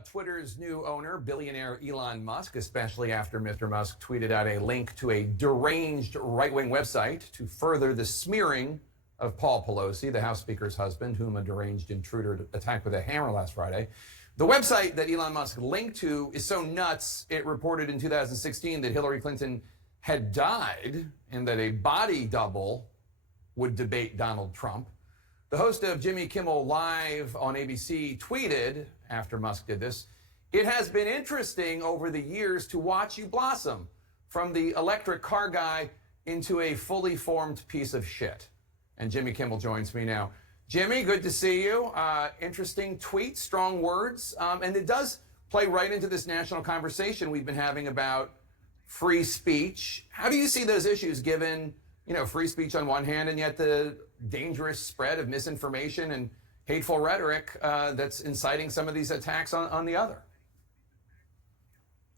Twitter's new owner, billionaire Elon Musk, especially after Mr. Musk tweeted out a link to a deranged right-wing website to further the smearing of Paul Pelosi, the House Speaker's husband, whom a deranged intruder attacked with a hammer last Friday. The website that Elon Musk linked to is so nuts, it reported in 2016 that Hillary Clinton had died and that a body double would debate Donald Trump. The host of Jimmy Kimmel Live on ABC tweeted, after Musk did this, "It has been interesting over the years to watch you blossom from the electric car guy into a fully formed piece of shit." And Jimmy Kimmel joins me now. Jimmy, good to see you. Interesting tweet, strong words, and it does play right into this national conversation we've been having about free speech. How do you see those issues given, free speech on one hand and yet the dangerous spread of misinformation and hateful rhetoric that's inciting some of these attacks on the other?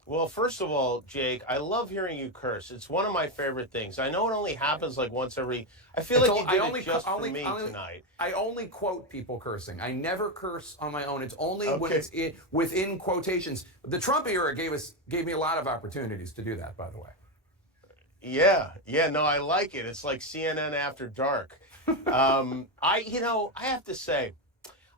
Well, first of all, Jake, I love hearing you curse. It's one of my favorite things. I know it only happens like once every... I feel like you did it just for me tonight. I only quote people cursing. I never curse on my own. It's only when it's within quotations. The Trump era gave me a lot of opportunities to do that, by the way. Yeah, no, I like it. It's like CNN After Dark. I have to say,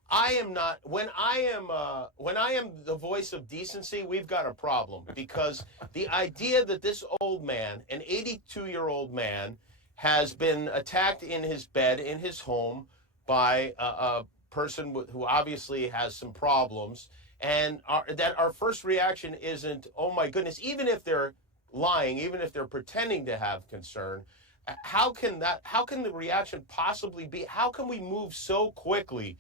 I am not, when I am the voice of decency, we've got a problem, because the idea that this old man, an 82-year-old man, has been attacked in his bed, in his home, by a person who obviously has some problems, and that our first reaction isn't, oh my goodness, even if they're lying, even if they're pretending to have concern, how can the reaction possibly be? How can we move so quickly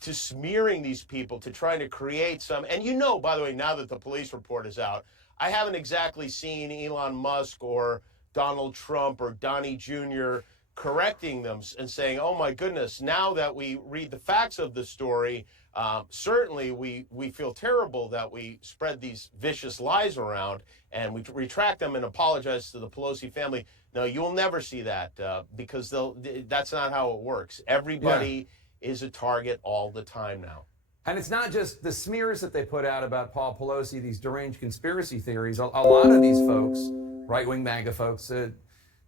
to smearing these people, to trying to create some, and by the way, now that the police report is out, I haven't exactly seen Elon Musk or Donald Trump or Donnie Jr. correcting them and saying, oh my goodness, now that we read the facts of the story, certainly we feel terrible that we spread these vicious lies around, and we retract them and apologize to the Pelosi family. No, you'll never see that because that's not how it works. Everybody is a target all the time now. And it's not just the smears that they put out about Paul Pelosi, these deranged conspiracy theories. A lot of these folks, right-wing MAGA folks,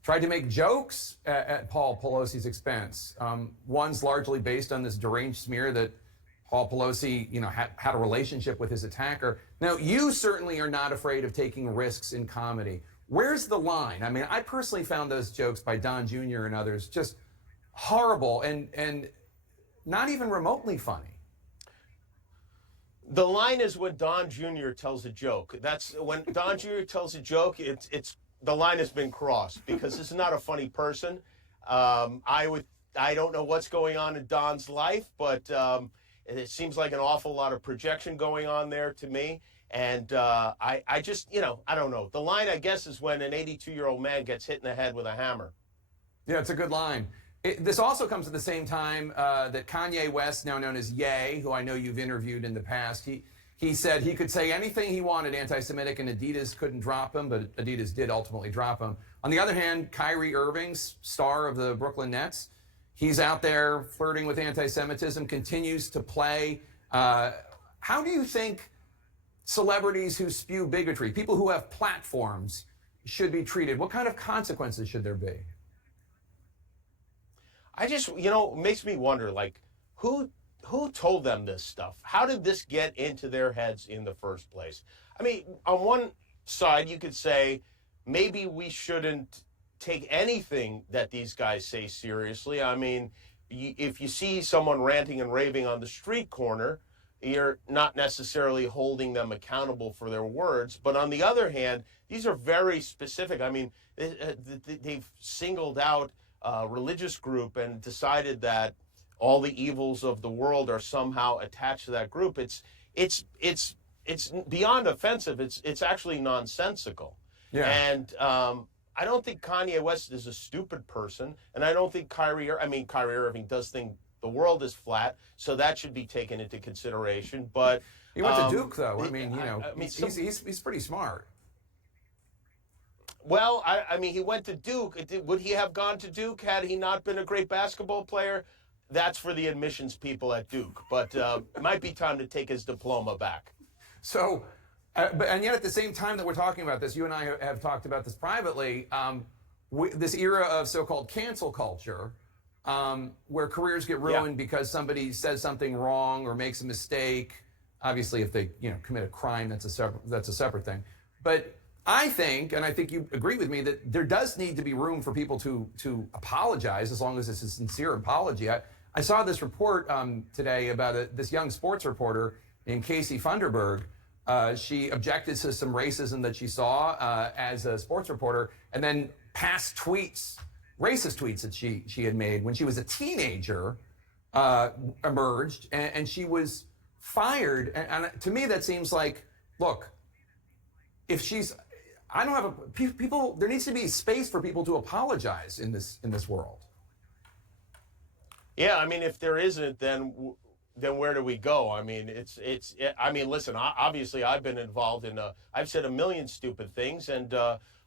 tried to make jokes at Paul Pelosi's expense. One's largely based on this deranged smear that Paul Pelosi, had a relationship with his attacker. Now, you certainly are not afraid of taking risks in comedy. Where's the line? I mean, I personally found those jokes by Don Jr. and others just horrible and not even remotely funny. The line is when Don Jr. tells a joke. That's when Don Jr. tells a joke. It's the line has been crossed, because this is not a funny person. I don't know what's going on in Don's life, but it seems like an awful lot of projection going on there to me. And I just, I don't know. The line, I guess, is when an 82-year-old man gets hit in the head with a hammer. Yeah, it's a good line. This also comes at the same time that Kanye West, now known as Ye, who I know you've interviewed in the past, he said he could say anything he wanted anti-Semitic, and Adidas couldn't drop him, but Adidas did ultimately drop him. On the other hand, Kyrie Irving, star of the Brooklyn Nets, he's out there flirting with anti-Semitism, continues to play. How do you think celebrities who spew bigotry, people who have platforms, should be treated? What kind of consequences should there be? I just, it makes me wonder, who told them this stuff? How did this get into their heads in the first place? I mean, on one side, you could say maybe we shouldn't take anything that these guys say seriously. I mean, if you see someone ranting and raving on the street corner, you're not necessarily holding them accountable for their words. But on the other hand, these are very specific. I mean, they've singled out a religious group and decided that all the evils of the world are somehow attached to that group. It's beyond offensive. It's actually nonsensical. Yeah. And I don't think Kanye West is a stupid person, and I don't think Kyrie Irving does think the world is flat, so that should be taken into consideration. But he went to Duke, though. He's pretty smart. Well, he went to Duke. Would he have gone to Duke had he not been a great basketball player? That's for the admissions people at Duke. But it might be time to take his diploma back. So, and yet at the same time that we're talking about this, you and I have talked about this privately, this era of so-called cancel culture, where careers get ruined because somebody says something wrong or makes a mistake. Obviously, if they commit a crime, that's a separate thing. But I think, and I think you agree with me, that there does need to be room for people to apologize, as long as it's a sincere apology. I saw this report today about this young sports reporter named Casey Funderburg. She objected to some racism that she saw as a sports reporter, and then past tweets, racist tweets that she had made when she was a teenager emerged, and she was fired. And to me, that seems like, look, if she's, I don't have people. There needs to be space for people to apologize in this world. Yeah, I mean, if there isn't, then where do we go? I mean, I mean, listen. Obviously, I've been involved in. I've said a million stupid things, and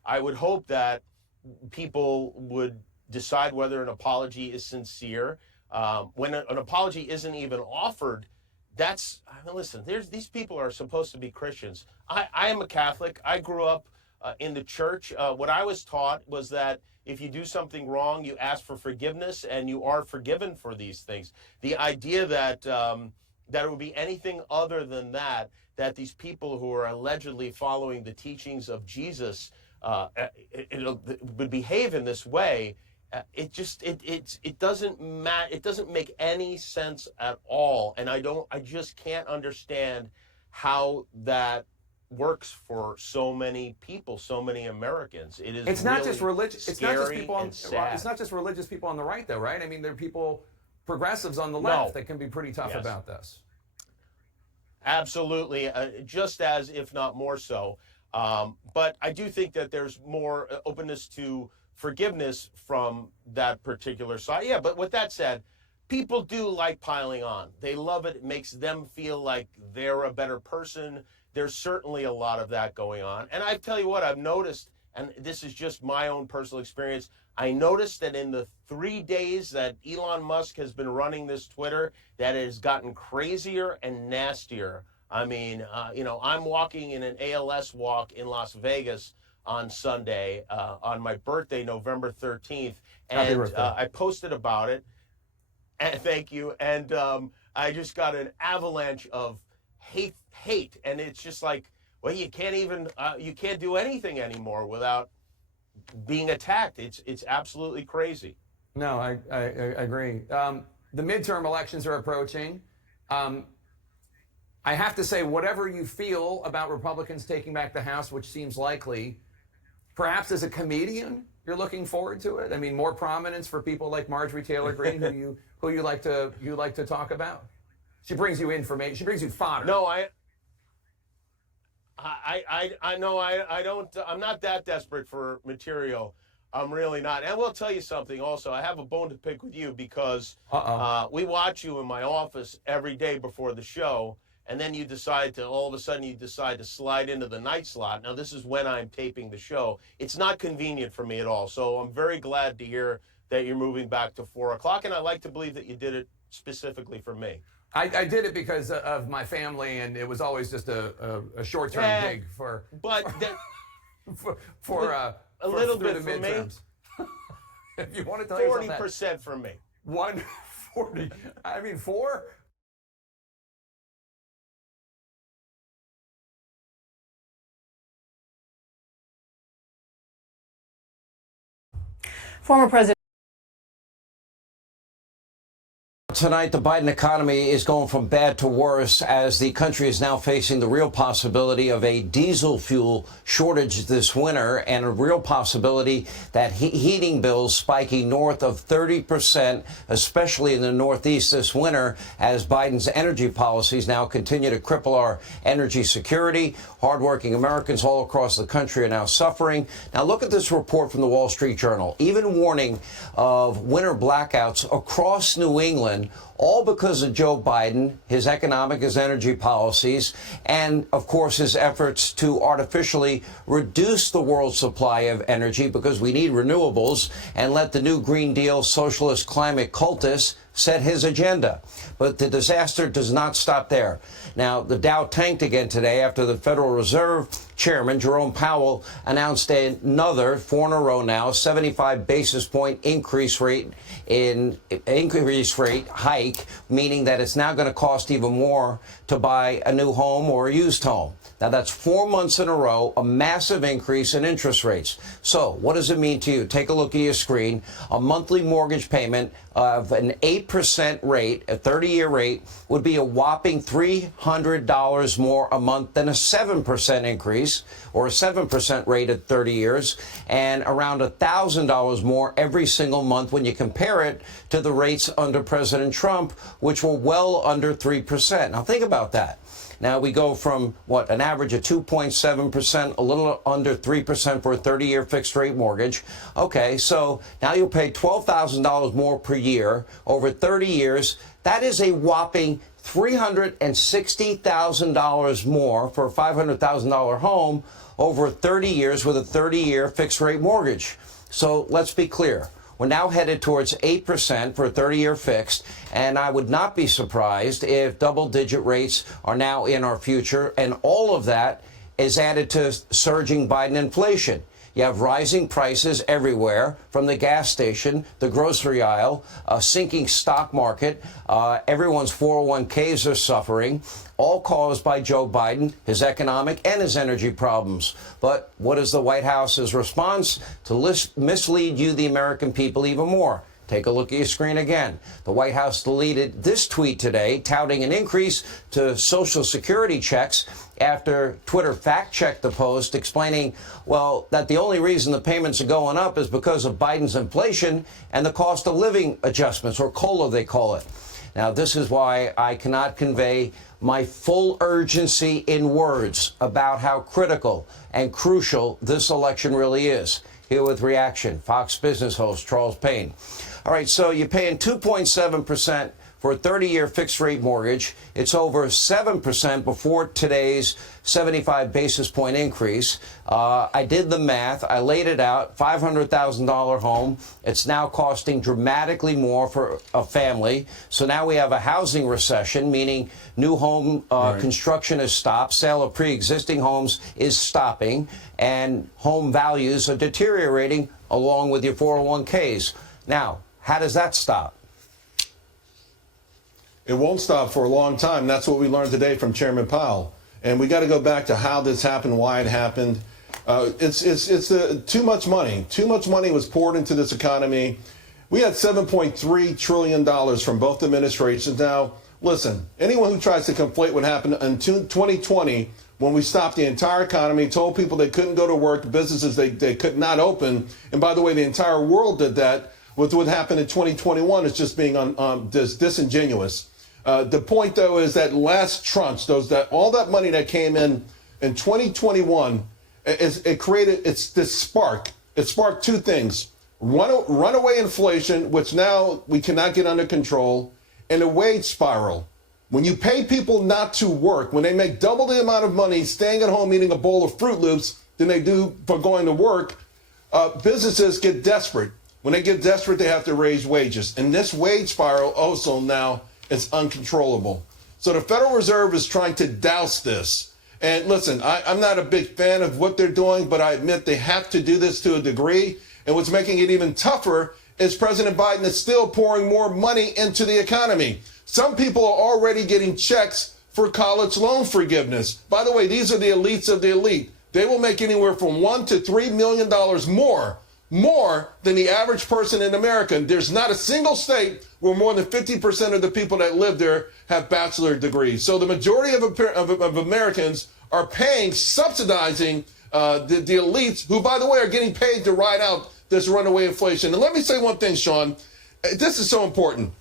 I would hope that people would decide whether an apology is sincere. When an apology isn't even offered, I mean, listen. These people are supposed to be Christians. I am a Catholic. I grew up in the church. What I was taught was that if you do something wrong, you ask for forgiveness, and you are forgiven for these things. The idea that that it would be anything other than that these people who are allegedly following the teachings of Jesus would behave in this way, it doesn't make any sense at all, and I just can't understand how that works for so many people, so many Americans. It's not just religious. It's not just people and sad. It's not just religious people on the right, though, right? I mean, there are people, progressives on the left, that can be pretty tough about this. Absolutely, just as, if not more so. But I do think that there's more openness to forgiveness from that particular side. Yeah, but with that said, people do like piling on. They love it. It makes them feel like they're a better person. There's certainly a lot of that going on. And I tell you what, I've noticed, and this is just my own personal experience, I noticed that in the 3 days that Elon Musk has been running this Twitter, that it has gotten crazier and nastier. I mean, I'm walking in an ALS walk in Las Vegas on Sunday, on my birthday, November 13th. And I posted about it. And thank you. And I just got an avalanche of hate, and it's just like, well, you can't do anything anymore without being attacked. It's absolutely crazy. No, I agree. The midterm elections are approaching. I have to say, whatever you feel about Republicans taking back the House, which seems likely, perhaps as a comedian, you're looking forward to it. I mean, more prominence for people like Marjorie Taylor Greene, who you like to talk about. She brings you information. She brings you fodder. No, I know I don't. I'm not that desperate for material. I'm really not. And we'll tell you something also. I have a bone to pick with you because we watch you in my office every day before the show, and then all of a sudden you decide to slide into the night slot. Now, this is when I'm taping the show. It's not convenient for me at all. So I'm very glad to hear that you're moving back to 4 o'clock, and I like to believe that you did it specifically for me. I did it because of my family, and it was always just a short-term gig for a little bit for midterms. Me. If you want to tell 40% for me. 140. I mean, 4. Former President. Tonight, the Biden economy is going from bad to worse as the country is now facing the real possibility of a diesel fuel shortage this winter and a real possibility that heating bills spiking north of 30%, especially in the Northeast this winter, as Biden's energy policies now continue to cripple our energy security. Hardworking Americans all across the country are now suffering. Now, look at this report from the Wall Street Journal, even warning of winter blackouts across New England, all because of Joe Biden, his economic, his energy policies, and, of course, his efforts to artificially reduce the world's supply of energy because we need renewables, and let the new Green Deal socialist climate cultists set his agenda. But the disaster does not stop there. Now, the Dow tanked again today after the Federal Reserve Chairman Jerome Powell announced another, 4 in a row now, 75 basis point increase rate hike, meaning that it's now going to cost even more to buy a new home or a used home. Now, that's 4 months in a row, a massive increase in interest rates. So what does it mean to you? Take a look at your screen. A monthly mortgage payment of an 8% rate, a 30-year rate, would be a whopping $300 more a month than a 7% increase, or a 7% rate at 30 years, and around $1,000 more every single month when you compare it to the rates under President Trump, which were well under 3%. Now, think about that. Now we go from, what, an average of 2.7%, a little under 3% for a 30-year fixed-rate mortgage. Okay, so now you'll pay $12,000 more per year over 30 years. That is a whopping $360,000 more for a $500,000 home over 30 years with a 30-year fixed-rate mortgage. So let's be clear. We're now headed towards 8% for a 30-year fixed, and I would not be surprised if double-digit rates are now in our future, and all of that is added to surging Biden inflation. You have rising prices everywhere, from the gas station, the grocery aisle, a sinking stock market. Everyone's 401ks are suffering, all caused by Joe Biden, his economic and his energy problems. But what is the White House's response? To mislead you, the American people, even more. Take a look at your screen again. The White House deleted this tweet today, touting an increase to Social Security checks after Twitter fact-checked the post, explaining, well, that the only reason the payments are going up is because of Biden's inflation and the cost of living adjustments, or COLA they call it. Now, this is why I cannot convey my full urgency in words about how critical and crucial this election really is. Here with reaction, Fox Business host Charles Payne. All right, so you're paying 2.7% for a 30-year fixed-rate mortgage. It's over 7% before today's 75 basis point increase. I did the math. I laid it out. $500,000 home. It's now costing dramatically more for a family. So now we have a housing recession, meaning new home construction has stopped. Sale of pre-existing homes is stopping. And home values are deteriorating along with your 401ks. Now, how does that stop? It won't stop for a long time. That's what we learned today from Chairman Powell. And we got to go back to how this happened, why it happened. It's too much money. Too much money was poured into this economy. We had $7.3 trillion from both administrations. Now, listen, anyone who tries to conflate what happened in 2020 when we stopped the entire economy, told people they couldn't go to work, businesses they could not open, and by the way, the entire world did that, with what happened in 2021 is just being disingenuous. The point, though, is that last tranche, all that money that came in 2021, it's this spark. It sparked two things: runaway inflation, which now we cannot get under control, and a wage spiral. When you pay people not to work, when they make double the amount of money staying at home eating a bowl of Fruit Loops than they do for going to work, businesses get desperate. When they get desperate, they have to raise wages. And this wage spiral also now is uncontrollable. So the Federal Reserve is trying to douse this. And listen, I'm not a big fan of what they're doing, but I admit they have to do this to a degree. And what's making it even tougher is President Biden is still pouring more money into the economy. Some people are already getting checks for college loan forgiveness. By the way, these are the elites of the elite. They will make anywhere from $1 to $3 million more than the average person in America. And there's not a single state where more than 50% of the people that live there have bachelor degrees. So the majority of Americans are subsidizing the elites, who, by the way, are getting paid to ride out this runaway inflation. And let me say one thing, Sean. This is so important.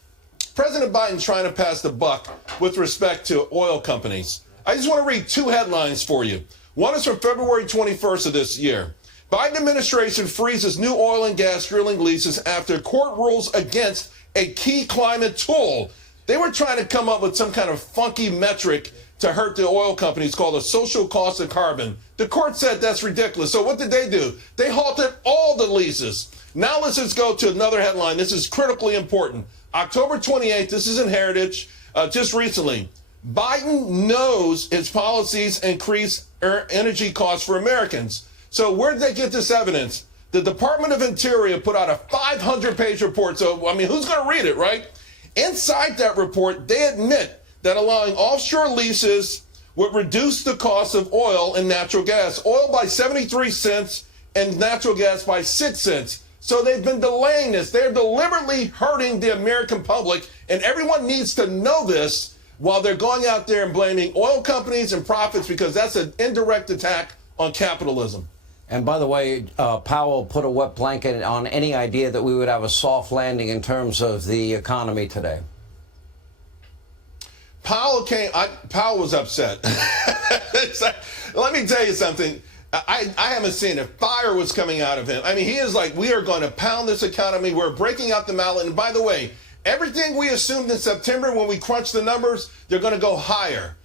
President Biden's trying to pass the buck with respect to oil companies. I just want to read two headlines for you. One is from February 21st of this year. Biden administration freezes new oil and gas drilling leases after court rules against a key climate tool. They were trying to come up with some kind of funky metric to hurt the oil companies called the social cost of carbon. The court said that's ridiculous. So what did they do? They halted all the leases. Now let's just go to another headline. This is critically important. October 28th, this is in Heritage, just recently. Biden knows his policies increase energy costs for Americans. So where did they get this evidence? The Department of Interior put out a 500-page report. So, I mean, who's going to read it, right? Inside that report, they admit that allowing offshore leases would reduce the cost of oil and natural gas. Oil by 73 cents and natural gas by 6 cents. So they've been delaying this. They're deliberately hurting the American public, and everyone needs to know this while they're going out there and blaming oil companies and profits, because that's an indirect attack on capitalism. And by the way, Powell put a wet blanket on any idea that we would have a soft landing in terms of the economy today. Powell was upset. Let me tell you something. I haven't seen it. Fire was coming out of him. I mean, he is like, we are going to pound this economy. We're breaking out the mallet. And by the way, everything we assumed in September when we crunched the numbers, they're going to go higher.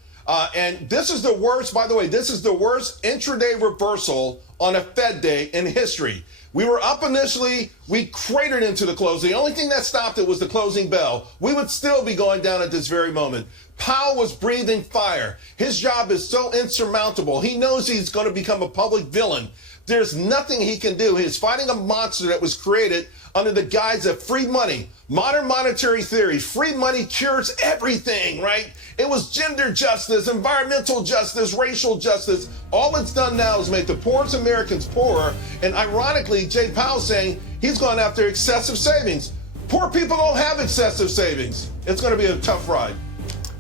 And this is the worst, by the way, this is the worst intraday reversal on a Fed day in history. We were up initially, we cratered into the close. The only thing that stopped it was the closing bell. We would still be going down at this very moment. Powell was breathing fire. His job is so insurmountable. He knows he's going to become a public villain. There's nothing he can do. He's fighting a monster that was created under the guise of free money. Modern monetary theory, free money cures everything, right? It was gender justice, environmental justice, racial justice. All it's done now is make the poorest Americans poorer. And ironically, Jay Powell's saying he's gone after excessive savings. Poor people don't have excessive savings. It's going to be a tough ride.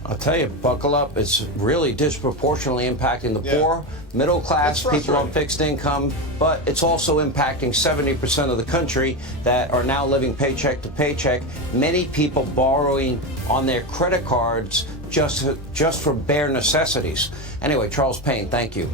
I'll tell you, buckle up. It's really disproportionately impacting the poor, middle class, people on fixed income, but it's also impacting 70% of the country that are now living paycheck to paycheck. Many people borrowing on their credit cards just for bare necessities. Anyway, Charles Payne, thank you.